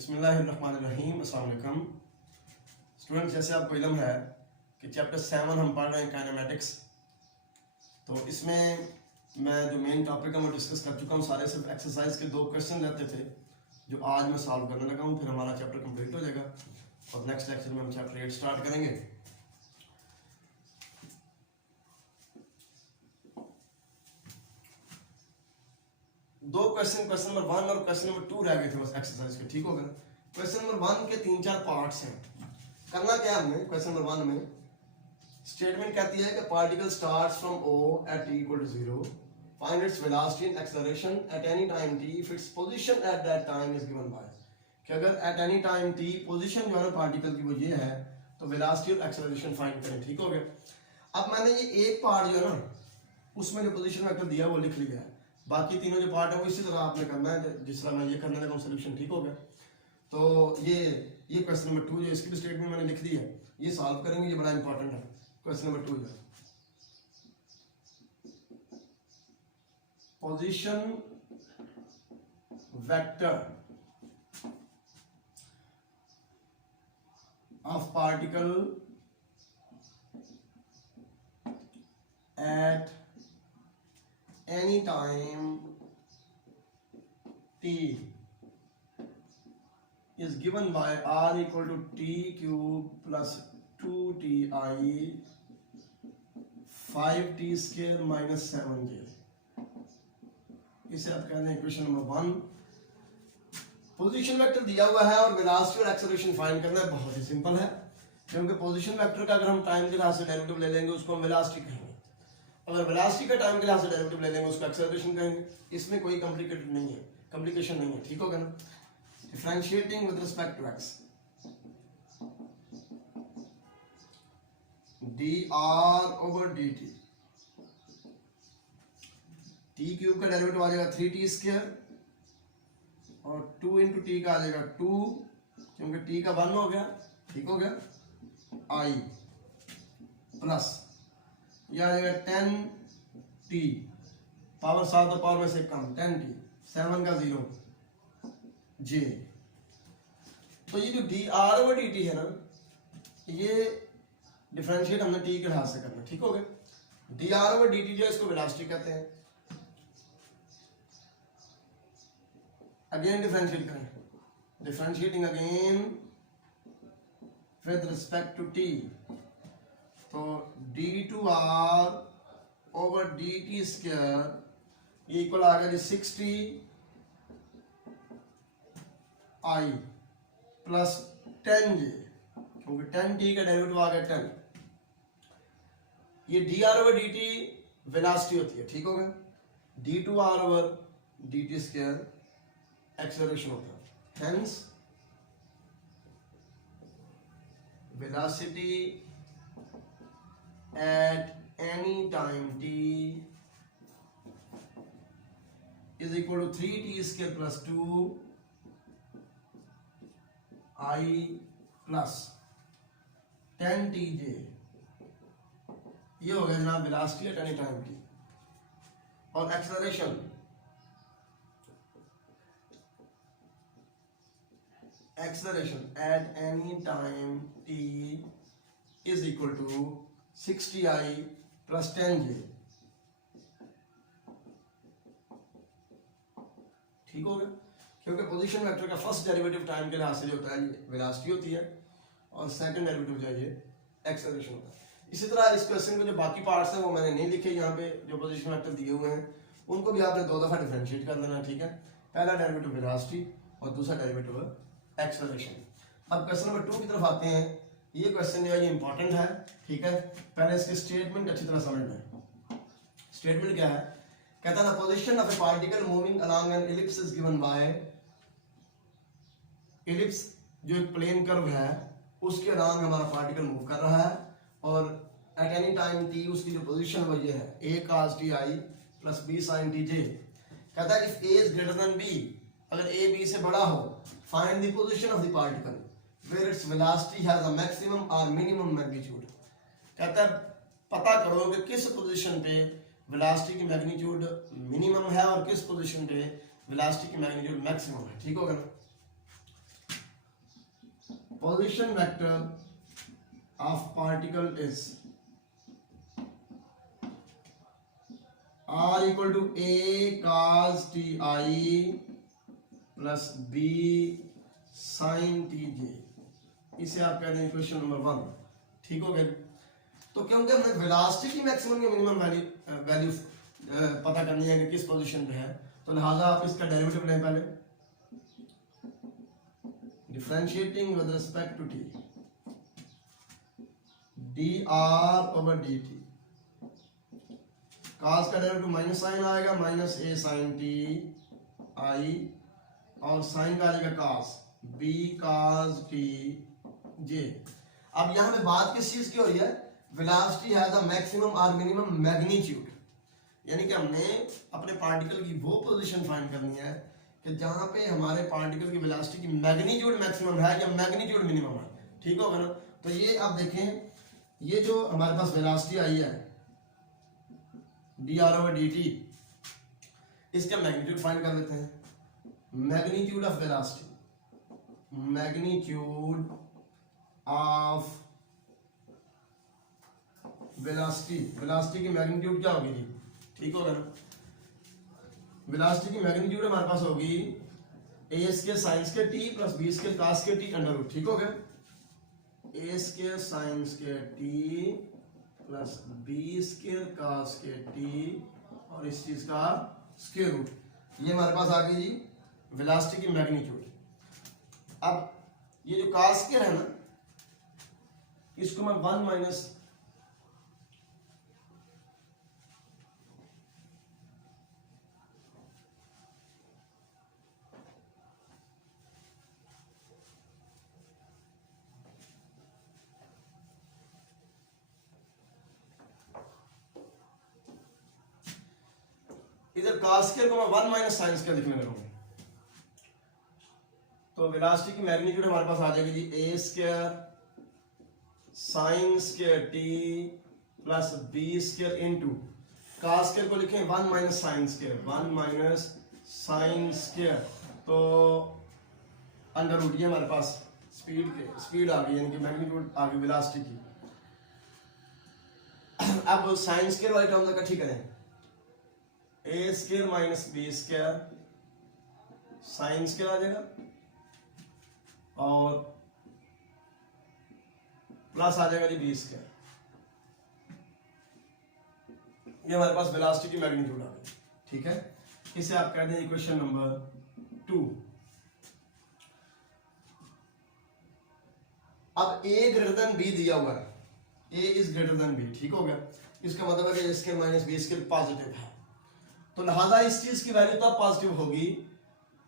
बिस्मिल्लाहिर्रहमानिर्रहीम। अस्सलाम वालेकुम स्टूडेंट, जैसे आपको इल्म है कि चैप्टर 7 हम पढ़ रहे हैं काइनेमेटिक्स। तो इसमें मैं जो मेन टॉपिक है वो डिस्कस कर चुका हूँ सारे। सिर्फ एक्सरसाइज के 2 क्वेश्चन रहते थे जो आज मैं सॉल्व करने लगा हूँ, फिर हमारा चैप्टर कंप्लीट हो जाएगा और नेक्स्ट लेक्चर में हम चैप्टर 8 स्टार्ट करेंगे। क्वेश्चन नंबर 1 और क्वेश्चन नंबर 2 रह गए थे बस एक्सरसाइज के, ठीक हो गया। क्वेश्चन नंबर 1 के 3-4 पार्ट्स हैं। करना क्या है हमने क्वेश्चन नंबर 1 में, स्टेटमेंट कहती है कि particle starts from O at t equal to 0, find its velocity and acceleration at any time t if its position at that time is given by, कि अगर at any time t position जो है ना particle की वो ये है तो वेलोसिटी और एक्सेलरेशन फाइंड करें, ठीक हो गया। अब मैंने ये एक पार्ट जो है ना उसमें जो पोजीशन वेक्टर दिया वो लिख लिया है, बाकी तीनों जो पार्ट है वो इसी तरह आपने करना है जिस तरह मैं ये करने लगा हूँ सोल्यूशन, ठीक हो गया। तो ये क्वेश्चन नंबर 2 जो इसकी भी स्टेटमेंट मैंने लिख दी है, ये सॉल्व करेंगे, ये बड़ा इंपॉर्टेंट है। क्वेश्चन नंबर 2 है position vector of particle at any time t is given by r equal to t cube plus 2ti 5t square minus 7j। इसे आप कहते हैं इक्वेशन नंबर 1। पोजीशन वेक्टर दिया हुआ है और वेलोसिटी और एक्सेलरेशन फाइंड करना है, बहुत ही सिंपल है, क्योंकि पोजीशन वेक्टर का अगर हम टाइम के लिहाज से डेरिवेटिव ले लेंगे उसको हम वेलोसिटी कहेंगे, अगर वेलोसिटी का टाइम के लिहाज से डेरिवेटिव ले लेंगे उसको एक्सेलरेशन कहेंगे। इसमें कोई कॉम्प्लिकेशन नहीं है, ठीक होगा ना। Differentiating with respect to x, dr over dt, t cube का डेरिवेटिव आ जाएगा 3t स्क्वायर और 2 into t का आ जाएगा 2, क्योंकि t का 1 हो गया, ठीक हो गया, i प्लस यह आ जाएगा 10t पावर 7 और पावर में से कम 10t, 7 का 0 j। तो ये जो dr over dt है ना, ये डिफरेंशिएट हमने t के लिहाज से करना, ठीक हो गया। dr over dt जो है इसको वेलोसिटी कहते हैं। अगेन डिफरेंशिएट करें, differentiating again with respect to t, तो d2r over dt square equal आ गया 60 i प्लस 10j, क्योंकि 10t का डेरिवेटिव आ गया 10। ये dr over dt वेलोसिटी होती है, ठीक हो गया। d2r over dt square acceleration होता है, hence velocity at any time t is equal to 3t square plus 2 i plus 10tj। ये हो गया जनाब velocity at any time t। और acceleration at any time t is equal to 60i plus 10j, ठीक हो गया, क्योंकि position vector का फर्स्ट डेरिवेटिव टाइम के लिहाज से जो होता है ये वेलोसिटी होती है और सेकंड डेरिवेटिव जो है ये एक्सेलरेशन होता है। इसी तरह इस क्वेश्चन के जो बाकी पार्ट्स हैं वो मैंने नहीं लिखे यहाँ पे, जो पोजीशन वेक्टर दिए हुए हैं उनको भी आपने 2 दफा डिफरेंशिएट कर लेना, ठीक है। पहला डेरिवेटिव वेलोसिटी और दूसरा डेरिवेटिव एक्सेलरेशन। अब क्वेश्चन नंबर 2 की तरफ आते हैं। ये क्वेश्चन जो है ये इंपॉर्टेंट है, ठीक है। पहले इसकी स्टेटमेंट अच्छी तरह समझ लें। स्टेटमेंट क्या है, कहता है position of A particle moving along N ellipse is given bye, ellipse जो एक प्लेन कर्व है उसके अलोंग हमारा पार्टिकल मूव कर रहा है और एट एनी टाइम t उसकी जो पोजीशन वो ये है a cos ti plus b sin tj। कहता है if a is greater than b, अगर a b से बड़ा हो, find the position of the particle where its velocity has a maximum or minimum magnitude। कहता है पता करो कि किस पोजीशन पे वेलोसिटी की मैग्नीट्यूड मिनिमम है और किस पोजीशन पे वेलोसिटी की मैग्नीट्यूड मैक्सिमम है, ठीक होगा ना। Position vector of particle is r equal to a cos ti plus b sin tj। इसे आप कहते हैं क्वेश्चन नंबर 1। ठीक हो गया। तो क्योंकि हमने वेलोसिटी की मैक्सिमम या मिनिमम वैल्यू पता करनी है कि किस पोजीशन पे है, तो लिहाजा आप इसका डेरिवेटिव लें पहले, differentiating with respect to t, dr/dt। cos का डेरिवेटिव माइनस साइन आएगा, minus a sin t i, और साइन का आ जाएगा cos b cos t j। अब यहां पे बात किस चीज की हो रही है? वेलोसिटी हैज अ मैक्सिमम और मिनिमम मैग्नीट्यूड, यानी कि हमने अपने पार्टिकल की वो पोजीशन फाइंड करनी है कि जहां पे हमारे पार्टिकल की वेलोसिटी की मैग्नीट्यूड मैक्सिमम है या मैग्नीट्यूड मिनिमम है। ठीक होगा ना? तो ये आप देखें, ये जो हमारे पास वेलोसिटी आई है dr/dt, इसका मैग्नीट्यूड फाइंड कर लेते हैं। Magnitude of velocity, magnitude of velocity, velocity की मैग्नीट्यूड क्या होगी जी? ठीक होगा ना? वेलोसिटी की मैग्नीट्यूड हमारे पास होगी a square sin square t plus b square cos square t under root. ठीक हो गया? a square sin square t plus b square cos square t और इस चीज का स्क्वायर रूट। ये हमारे पास आ गई जी वेलोसिटी की मैग्नीट्यूड। अब ये जो cos स्क्वायर है ना, इसको मैं 1 माइनस इधर cos स्क्वायर को मैं 1 माइनस साइन स्क्वायर लिखने लगूंगा, तो वेलोसिटी की मैग्नीट्यूड हमारे पास आ जाएगी जी a square sine square t plus b square into cos square को लिखें 1 minus sine square, 1 minus sine square, तो अंडर रूट। ये हमारे पास स्पीड आ गई, यानी कि मैग्नीट्यूड आ गई वेलोसिटी की। अब साइन स्क्वायर वाली टर्म इकट्ठी करें, a square minus b square sine square आ जाएगा और प्लस आ जाएगा जी b स्क्वायर। ये हमारे पास वेलोसिटी की मैग्नीट्यूड आ गई। ठीक है? इसे आप कहते हैं इक्वेशन नंबर 2। अब a ग्रेटर देन b दिया हुआ है, a is greater than b। ठीक हो गया? इसका मतलब है कि a square minus b square positive है, तो लिहाजा इस चीज की वैल्यू तब पॉजिटिव होगी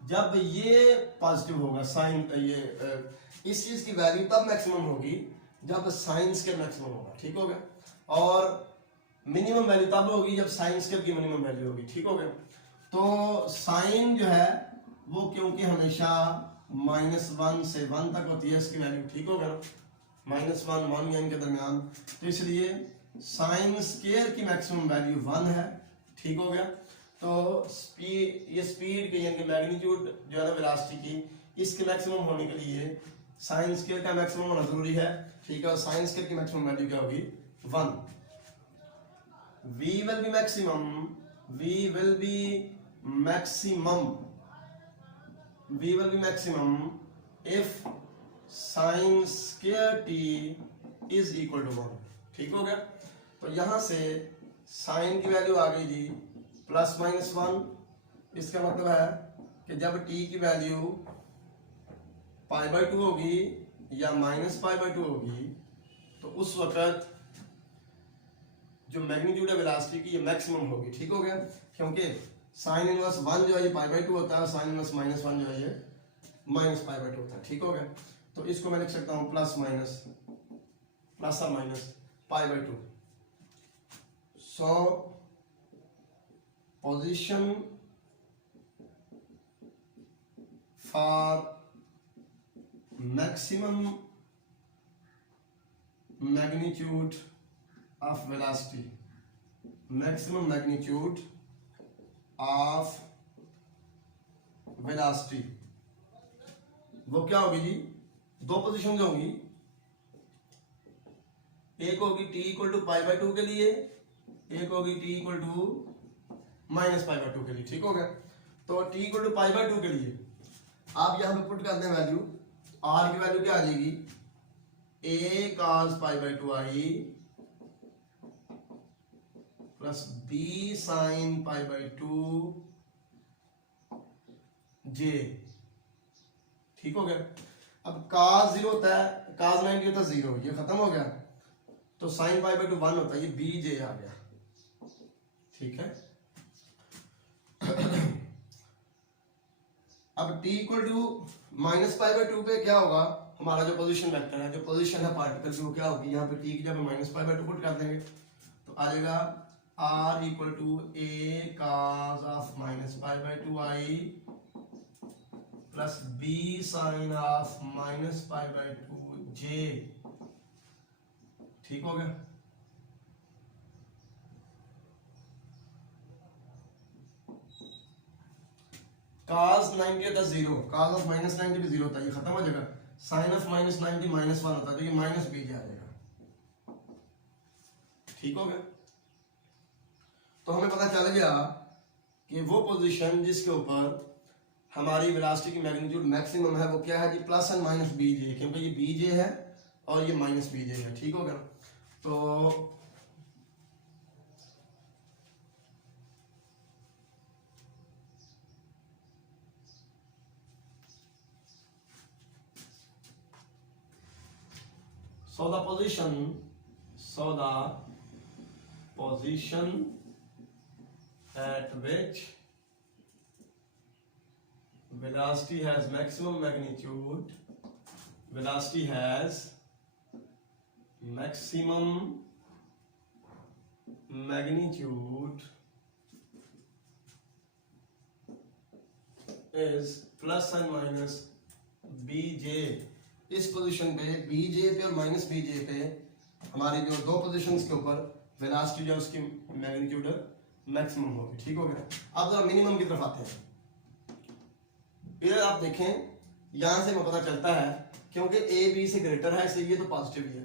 जब ये पॉजिटिव होगा। साइन इस चीज की वैल्यू तब मैक्सिमम होगी जब साइन स्क्वायर मैक्सिमम होगा। ठीक हो गया? और मिनिमम वैल्यू तब होगी जब साइन स्क्वायर की मिनिमम वैल्यू होगी। ठीक हो गया? तो साइन जो है वो क्योंकि हमेशा -1 से 1 तक होती है इसकी वैल्यू। ठीक हो गया? -1 1 यानी के दरमियान, तो इसलिए साइन स्क्वायर की मैक्सिमम वैल्यू 1 है। ठीक हो गया? तो ये स्पीड की यानी कि मैग्नीट्यूड जो है ना वेलोसिटी की, इसके मैक्सिमम होने के लिए साइन स्क्वायर का मैक्सिमम होना जरूरी है। ठीक है? और साइन स्क्वायर की मैक्सिमम वैल्यू क्या होगी? 1। v will be maximum, v will be maximum, v will be maximum if sin square t is equal to 1। ठीक हो गया? तो यहां से साइन की वैल्यू आ गई जी +-1। इसका मतलब है कि जब t की वैल्यू π/2 होगी या -π/2 होगी, तो उस वक्त जो मैग्नीट्यूड है वेलोसिटी की ये मैक्सिमम होगी। ठीक हो गया? क्योंकि साइन इनवर्स 1 जो है ये π/2 होता है, साइन इनवर्स -1 जो है ये -π/2 होता है। ठीक हो गया? तो इसको मैं लिख सकता हूँ +- π/2। So position for maximum magnitude of velocity, maximum magnitude of velocity, वो क्या होगी जी? दो पोजीशन होंगी, एक होगी t equal to pi by 2 के लिए, एक होगी t equal to minus pi by 2 के लिए। ठीक हो गया। तो t equal to pi by 2 के लिए आप यहां पे पुट करते हैं वैल्यू, r की वैल्यू क्या आ जाएगी, a cos pi by 2 i plus b sin pi by 2 j। ठीक हो गया। अब cos 0 होता है, cos 90 होता है 0, ये खत्म हो गया, तो sin पाई बाई 2 1 होता है, ये bj आ गया। ठीक है। अब t equal to minus pi by 2 पे क्या होगा, हमारा जो पोजीशन वेक्टर है, जो पोजीशन है पार्टिकल की, वो क्या होगी, यहाँ पे t की जगह माइनस पाई बाई 2 पुट कर देंगे तो आ जाएगा r equal to a cos of minus pi by 2 i plus b sine of minus pi by 2 j। ठीक हो गया। cos 90 होता है 0, cos ऑफ माइनस 90 भी 0 होता है, ये खत्म हो जाएगा। sin ऑफ माइनस 90 माइनस 1 होता है, तो ये माइनस b आ जाएगा। ठीक हो गया। तो हमें पता चल गया कि वो पोजीशन जिसके ऊपर हमारी वेलोसिटी की मैग्नीट्यूड मैक्सिमम है वो क्या है जी, प्लस एंड माइनस bj, क्योंकि ये bj है और ये माइनस bj है। ठीक हो गया। तो so the position at which velocity has maximum magnitude, velocity has maximum magnitude is plus and minus bj। इस पोजीशन पे bj पे और माइनस bj पे हमारी जो दो पोजीशंस के ऊपर वेलोसिटी जो उसकी मैग्नीट्यूड मैक्सिमम होगी। ठीक हो गया। अब जरा मिनिमम की तरफ आते हैं। इधर आप देखें, यहां से हमें पता चलता है क्योंकि a b से ग्रेटर है इसलिए ये तो पॉजिटिव ही है,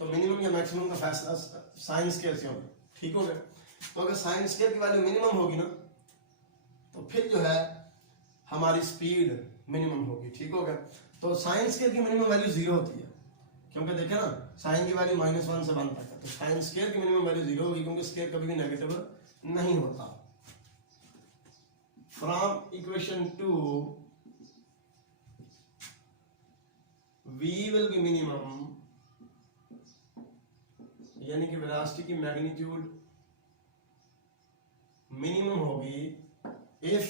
तो मिनिमम या मैक्सिमम का फैसला साइन स्क्वायर से होगा। ठीक हो गया। तो अगर साइन स्क्वायर की वैल्यू मिनिमम होगी ना, तो फिर जो है हमारी स्पीड मिनिमम होगी। ठीक हो गया। तो साइन स्क्वायर की मिनिमम वैल्यू 0 होती है, क्योंकि देखे ना साइन की वैल्यू -1 से 1 तक है, तो साइन स्क्वायर की मिनिमम वैल्यू 0 होगी, क्योंकि स्क्वायर कभी भी नेगेटिव नहीं होता। From equation 2 v will be minimum, यानी कि वेलोसिटी की मैग्नीट्यूड मिनिमम होगी if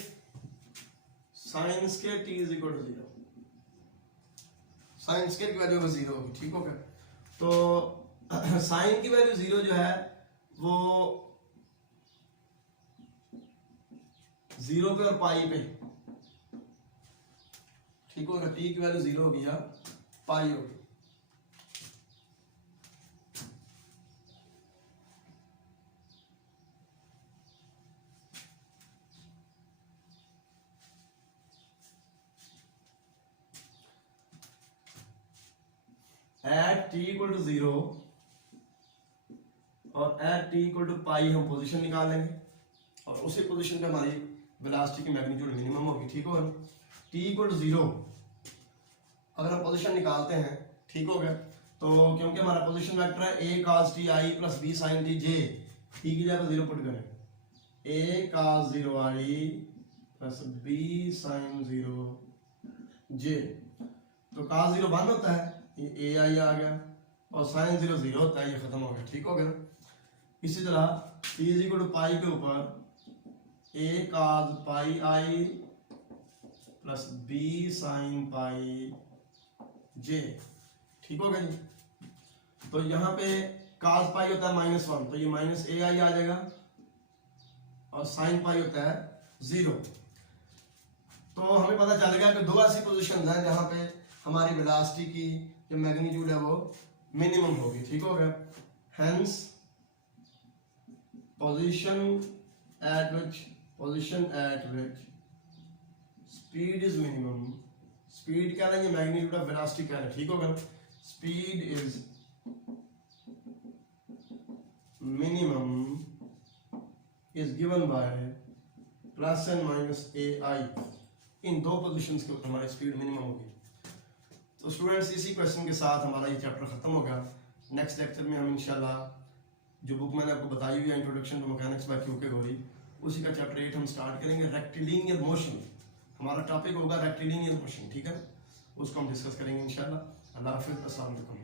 sine square t is equal to 0। Sine square की वैल्यू 0 होगी। ठीक हो गया। तो साइन की वैल्यू 0 जो है वो 0 पे और पाई पे। ठीक हो गया। t की वैल्यू 0 होगी या पाई होगी। एट t इक्वल टू 0 और एट t इक्वल टू पाई हम पोजीशन निकाल लेंगे और उसी पोजीशन पे हमारी वेलोसिटी की मैग्नीट्यूड मिनिमम होगी। ठीक होगा। t इक्वल टू 0 अगर हम पोजीशन निकालते हैं, ठीक हो गया, तो क्योंकि हमारा पोजीशन वेक्टर है a cos t i plus b sin t j, t की जगह 0 पुट करें, a cos 0 i plus b sin 0 j। तो cos 0 1 होता है, ये ए आई आ गया, और साइन 0 0 होता है, ये खत्म हो गया। ठीक हो गया। इसी तरह t इज इक्वल टू पाई के ऊपर a cos pi I plus b sin pi j। ठीक हो गया जी। तो यहाँ पे cos पाई होता है -1, तो ये माइनस ए आई आ जाएगा, और साइन पाई होता है 0। तो हमें पता चल गया कि दो ऐसी पोजीशन हैं जहां पे हमारी वेलोसिटी की जो मैग्नीट्यूड है वो मिनिमम होगी। ठीक हो गया। Hence position eight which speed is minimum, speed क्या लेंगे, मैग्नीट्यूड ऑफ वेलोसिटी क्या है, ठीक होगा ना। Speed is minimum is given by plus and minus a i, इन दो पोजिशंस के ऊपर हमारी स्पीड मिनिमम होगी। तो स्टूडेंट्स इसी क्वेश्चन के साथ हमारा ये चैप्टर खत्म हो गया। नेक्स्ट लेक्चर में हम इंशाल्लाह जो बुक मैंने आपको बताई हुई है इंट्रोडक्शन टू मैकेनिक्स बाय क्यूके गौरी, उसी का चैप्टर 8 हम स्टार्ट करेंगे। रेक्टिलिनियर मोशन हमारा टॉपिक होगा, रेक्टिलिनियर मोशन, ठीक है, उसको हम डिस्कस करेंगे इंशाल्लाह। अल्लाह हाफिज़, अस्सलाम वालेकुम।